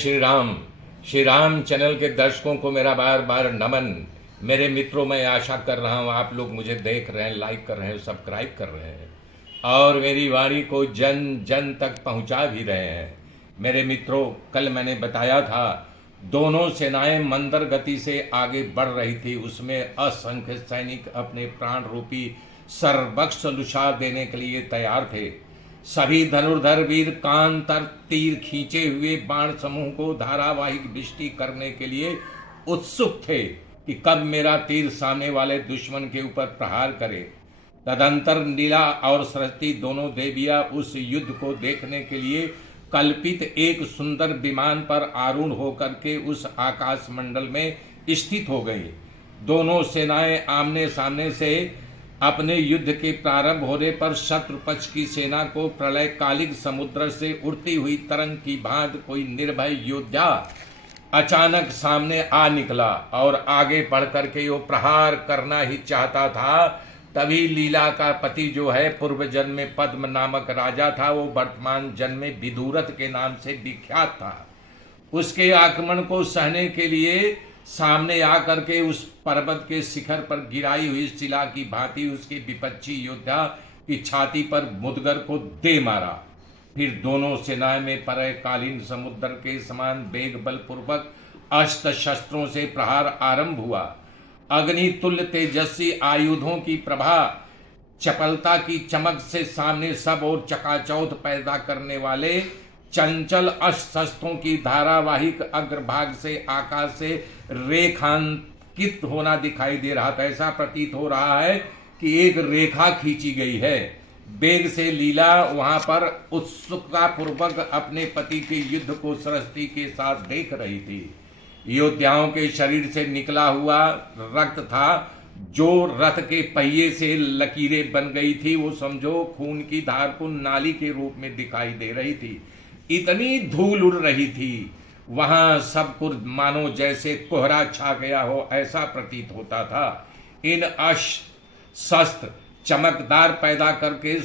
Shri Ram channel के दर्शकों को मेरा बार बार नमन। मेरे मित्रों, मैं आशा कर रहा हूँ आप लोग मुझे देख रहे हैं, लाइक कर रहे हैं, सब्सक्राइब कर रहे हैं और मेरी वाणी को जन जन तक पहुँचा भी रहे हैं। मेरे मित्रों, कल मैंने बताया था दोनों सेनाएं मंदर गति से आगे बढ़ रही थी। उसमें असंख्य सैनिक अपने प्राण रूपी सर्वस्व लुटा देने के लिए तैयार थे। सभी धनुर्धर वीर कान तर तीर खींचे हुए बाण समूह को धारावाहिक दृष्टि करने के लिए उत्सुक थे कि कब मेरा तीर सामने वाले दुश्मन के ऊपर प्रहार करे। तदंतर नीला और सरस्वती दोनों देवियां उस युद्ध को देखने के लिए कल्पित एक सुंदर विमान पर आरूढ़ होकर के उस आकाश मंडल में स्थित हो गई। दोनों सेनाएं आमने सामने से अपने युद्ध के प्रारंभ होने पर शत्रु पक्ष की सेना को प्रलयकालिक समुद्र से उड़ती हुई तरंग की भांति कोई निर्भय योद्धा अचानक सामने आ निकला और आगे बढ़ करके वो प्रहार करना ही चाहता था। तभी लीला का पति जो है पूर्व जन्म में पद्म नामक राजा था, वो वर्तमान जन्म में विदुरथ के नाम से विख्यात था। उसके आक्रमण को सहने के लिए सामने आकर के उस पर्वत के शिखर पर गिराई हुई शिला की भांति उसके विपक्षी योद्धा की छाती पर मुदगर को दे मारा। फिर दोनों सेनाएं में प्रलयकालीन समुद्र के समान वेग बल पूर्वक अस्त्र शस्त्रों से प्रहार आरंभ हुआ। अग्नि तुल्य तेजस्वी आयुधों की प्रभा चपलता की चमक से सामने सब और चकाचौंध पैदा करने वाले चंचल अस्त्र की धारावाहिक अग्रभाग से आकाश से रेखांकित होना दिखाई दे रहा था। ऐसा प्रतीत हो रहा है कि एक रेखा खींची गई है। वेग से लीला वहां पर उत्सुकता पूर्वक अपने पति के युद्ध को सरस्वती के साथ देख रही थी। योद्धाओं के शरीर से निकला हुआ रक्त था जो रथ के पहिए से लकीरें बन गई थी। वो समझो खून की धार को नाली के रूप में दिखाई दे रही थी। इतनी धूल उड़ रही थी वहां सब कुछ मानो जैसे कोहरा छा गया हो, ऐसा प्रतीत होता था। इन शस्त्र चमकदार पैदा करके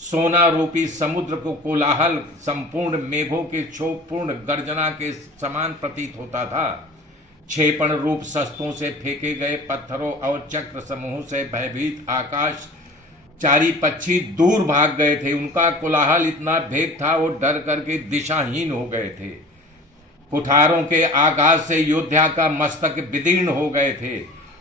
सोना रूपी समुद्र को कोलाहल संपूर्ण मेघों के क्षोभपूर्ण गर्जना के समान प्रतीत होता था। क्षेपण रूप शस्त्रों से फेंके गए पत्थरों और चक्र समूह से भयभीत आकाश चारी पक्षी दूर भाग गए थे। उनका कोलाहल इतना भेद था वो डर करके दिशाहीन हो गए थे। कुठारों के आघात से योद्धा का मस्तक विदीर्ण हो गए थे।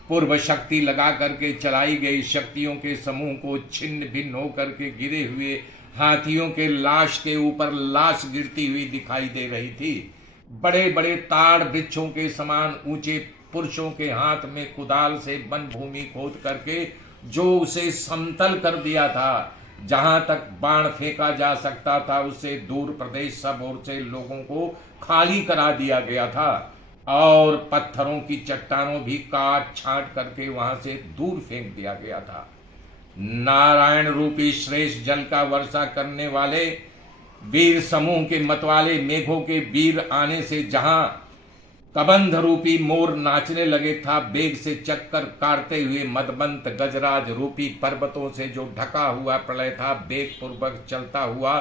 पूर्व शक्ति लगा करके चलाई गई शक्तियों के समूह को छिन्न भिन्न होकर के गिरे हुए हाथियों के लाश के ऊपर लाश गिरती हुई दिखाई दे रही थी। बड़े बड़े ताड़ वृक्षों के समान ऊंचे पुरुषों के हाथ में कुदाल से वन भूमि खोद करके जो उसे समतल कर दिया था। जहां तक बाण फेंका जा सकता था उससे दूर प्रदेश सब ओर से लोगों को खाली करा दिया गया था और पत्थरों की चट्टानों भी काट छांट करके वहां से दूर फेंक दिया गया था। नारायण रूपी श्रेष्ठ जल का वर्षा करने वाले वीर समूह के मतवाले मेघों के वीर आने से जहां कबंध रूपी मोर नाचने लगे था, बेग से चक्कर काटते हुए मदमंत गजराज रूपी पर्वतों से जो ढका हुआ प्रलय था बेग पूर्वक चलता हुआ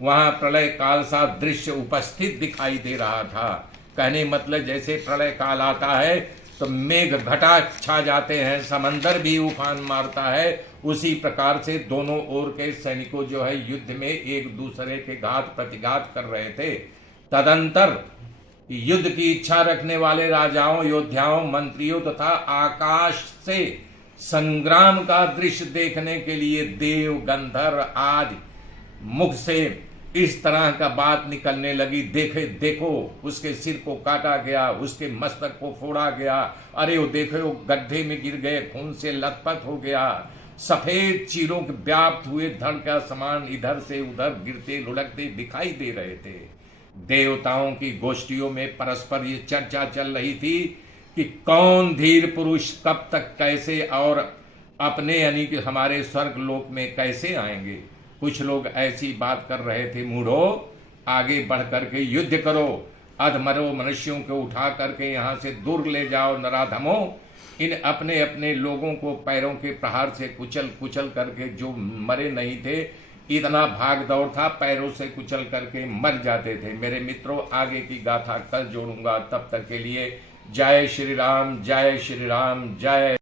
वहां प्रलय काल सा दृश्य उपस्थित दिखाई दे रहा था। कहने मतलब जैसे प्रलय काल आता है तो मेघ घटा छा जाते हैं, समंदर भी उफान मारता है, उसी प्रकार से दोनों ओर के सैनिकों जो है युद्ध में एक दूसरे के घात प्रतिघात कर रहे थे। तदंतर युद्ध की इच्छा रखने वाले राजाओं, योद्धाओं, मंत्रियों तथा आकाश से संग्राम का दृश्य देखने के लिए देव गंधर्व आदि मुख से इस तरह का बात निकलने लगी। देखो उसके सिर को काटा गया, उसके मस्तक को फोड़ा गया, अरे वो देखो वो गड्ढे में गिर गए, खून से लथपथ हो गया, सफेद चीरों के व्याप्त हुए धड़ का समान इधर से उधर गिरते लुढ़कते दिखाई दे रहे थे। देवताओं की गोष्ठियों में परस्पर ये चर्चा चल रही थी कि कौन धीर पुरुष कब तक कैसे और अपने यानी कि हमारे स्वर्ग लोक में कैसे आएंगे। कुछ लोग ऐसी बात कर रहे थे, मूढ़ो आगे बढ़ करके युद्ध करो, अधमरो मनुष्यों को उठा करके यहाँ से दूर ले जाओ, नराधमो इन अपने अपने लोगों को पैरों के प्रहार से कुचल कुचल करके जो मरे नहीं थे इतना भाग दौड़ था, पैरों से कुचल करके मर जाते थे। मेरे मित्रों, आगे की गाथा कल जोड़ूंगा, तब तक के लिए जय श्री राम, जय श्री राम, जय